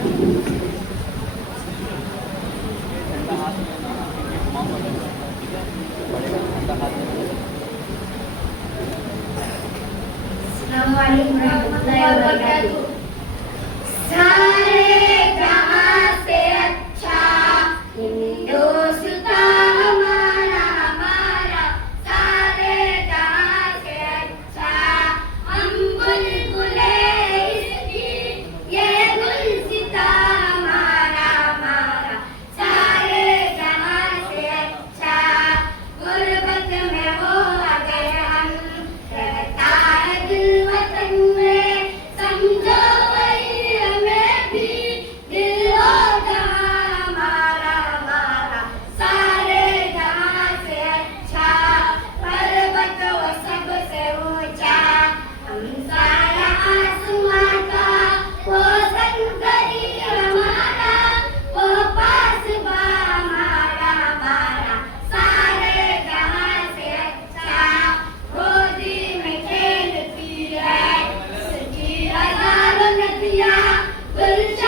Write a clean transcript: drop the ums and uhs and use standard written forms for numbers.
अस्सलामुअलैकुम warahmatullahi wabarakatuh. सारे जहां से अच्छा हिंदुस्तान हमारा हमारा, सारे जहां से अच्छा हम बुलबुले इसकी, ये गुलसिता हमारा हमारा, सारे जहां से अच्छा गुर्बत में हो अगर हम, रहता है दिल वतन में, समझो वही हमें भी दिल हो जहां हमारा हमारा, सारे जहां से अच्छा पर्वत वो सबसे ऊंचा, हम सारा आसमां का वो संगरी हमारा, वो पासबा हमारा हमारा, सारे जहां से अच्छा गोदी में खेलती है उसकी हजारों नदियां, गुलशन